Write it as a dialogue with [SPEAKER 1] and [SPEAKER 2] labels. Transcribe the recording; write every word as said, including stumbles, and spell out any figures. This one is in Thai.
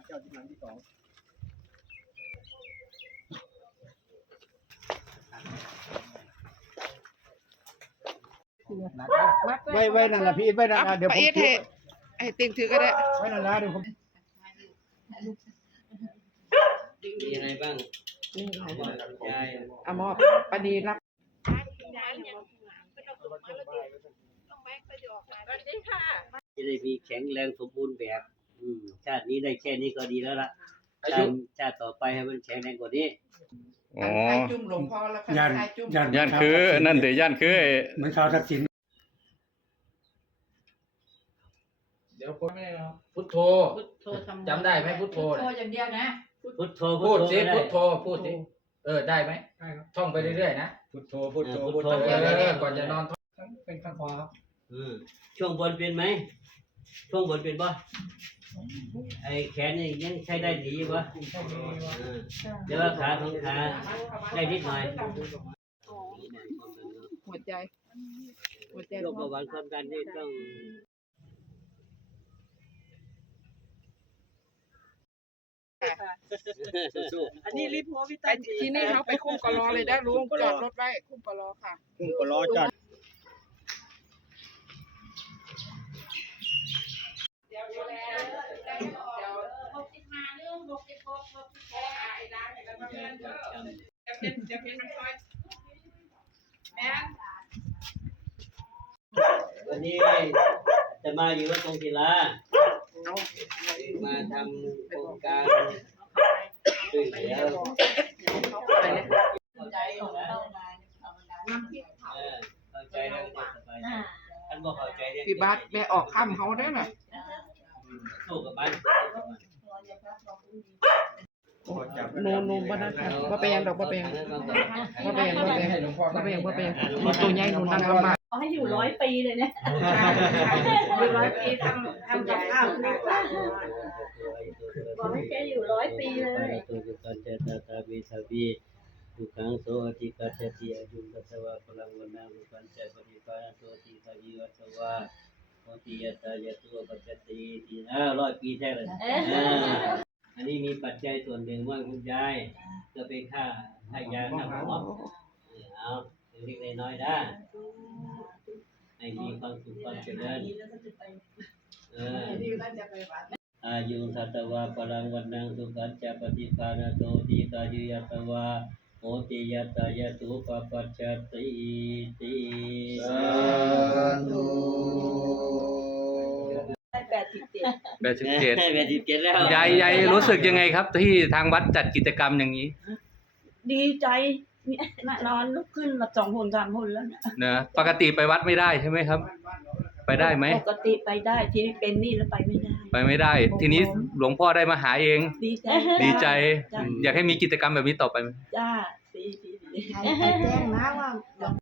[SPEAKER 1] เจ้าที่หลังที่สองไว้ไว้นั่นละพี่ไว้นั่นละเดี๋ยวผมถือ
[SPEAKER 2] ไอ้ติงถือก็ได้
[SPEAKER 1] ไว้นั่นละเดี๋ยวผม
[SPEAKER 3] มีอะไรบ้างยาย
[SPEAKER 2] อามอบปณีรับ
[SPEAKER 3] จะได้มีแข็งแรงสมบูรณ์แบบอืมชาตินี้ได้แค่นี้ก็ดีแล้วล่ะชาติชาติต่อไปให้มันแข็งแรงกว่านี้
[SPEAKER 4] อ๋อ
[SPEAKER 2] จุ่มหลวงพ่อแล้วก็
[SPEAKER 5] ย่านย่าน
[SPEAKER 4] ย่านคือนั่นเดี๋ยวย่านคือ
[SPEAKER 5] เหมือนชาวทักษิณ
[SPEAKER 6] เดี๋ยวคนไม่เอาพุทโธจำได้ไหมพุทโธ
[SPEAKER 7] พุทโธอย่างเดียวนะ
[SPEAKER 3] พุทโธ
[SPEAKER 6] พูดสิ
[SPEAKER 3] พุ
[SPEAKER 6] พุ
[SPEAKER 3] ท
[SPEAKER 6] ท
[SPEAKER 3] โธ
[SPEAKER 6] โธพูดสิเออได้ไหมท่องไปเรื่อยๆนะ
[SPEAKER 1] พุทโธพุทโธ
[SPEAKER 3] พุ
[SPEAKER 1] พุ
[SPEAKER 3] ท
[SPEAKER 1] ท
[SPEAKER 3] โธ
[SPEAKER 1] โธ
[SPEAKER 6] เออก่อนจะนอนท่อง
[SPEAKER 5] เป็นข้างขวาครับ
[SPEAKER 3] อืมช่วงบนเป็นไหมช่วงบนเป็นป่ะไอ้แขนนี่ยังใช้ได้ดีป่ะเดี๋ยวขาสองขาได้นิดหน่อย
[SPEAKER 2] หัวใจหัวใจ
[SPEAKER 3] โรคเบาหวานความดันนี่ต้อง
[SPEAKER 7] อันนี้รีบหัววิตามิน
[SPEAKER 2] ที่นี่เขาไปคุ้มกะลอเลยได้ลุงจอดรถไว้คุ้มกะลอค่ะ
[SPEAKER 1] คุ้มก็รอจอด
[SPEAKER 2] เดี๋ยวดูแลเดี๋ยวหกสิบห้าเรื่องหกสิบหกหกสิบหกไอ้ร้านเนี่ยมันเป็นจะเป็นจะเป็นมันคอยแม่
[SPEAKER 3] วันนี้จะมาอยู่วัดตรงศิลามาทำโครงการช่วยเหลือเข้าใจแล้วนะเออเข้าใจแล้วก็สบายใจท่านบอกเข้าใจเรื่อง
[SPEAKER 2] พี่บัสแม่ออกค่ำเขาได้น่ะ
[SPEAKER 3] สู้กับมัน
[SPEAKER 2] โนโนบ่ได้ค่ะบ่เป็นหยังดอกบ่เป็นหยังบ่เป็นหยังบ่เป็นหยังบ่เป็นหยังบ่เป็นหยังหนูตัวใหญ่หนูนั่งลำบาก
[SPEAKER 7] เขาให้อยู่ร้อยปีเลยเนี่ยอยู่ร้อยปีทำทำกับข้าวบอกให้แกอยู่ร้อยปีเลย
[SPEAKER 3] ตุตุกันเจตตาวิสวีทุขังโสติกัจจติอายุกัสวะพลังวันนังกันเจปฏิปาโสติสวิวัสวะโอติยตายตุปัจจติทีอ่าร้อยปีแท้เลยอันนี้มีปัจจัยส่วนหนึ่งว่าคุณยายจะเป็นค่าให้ยาค่าหมอเอาเล็กๆน้อยๆได้ให้มีความสุขความเจริญเอออายุสัตวะพลังวันนังสุขันจะปฏิปานาโตติกายุยตวะโอติยตายตุปปัจจติติสาธุ
[SPEAKER 7] แปดสิบเจ็ด
[SPEAKER 4] แปดสิบเจ็ด
[SPEAKER 3] แปดสิบเจ็ดแล้ว
[SPEAKER 4] ยายยายรู้สึกยังไงครับ ที่ทางวัดจัดกิจกรรมอย่างนี้
[SPEAKER 7] ดีใจเนี่ยนอนลุกขึ้นมาสองคนสามคนแล้วเนี่ย
[SPEAKER 4] เนอะปกติไปวัดไม่ได้ใช่ไหมครับ ไปได้ไหม
[SPEAKER 7] ปกติไปได้ทีนี้เป็นนี่แล้วไปไม่ได้
[SPEAKER 4] ไปไม่ได้ ทีนี้หลวงพ่อได้มาหาเอง
[SPEAKER 7] ดีใจ
[SPEAKER 4] ดีใจ
[SPEAKER 7] จ้ะ
[SPEAKER 4] อยากให้มีกิจกรรมแบบนี้ต่อไปไหม
[SPEAKER 7] จ้าดีดีดี
[SPEAKER 8] ใครแจ้งนะว่า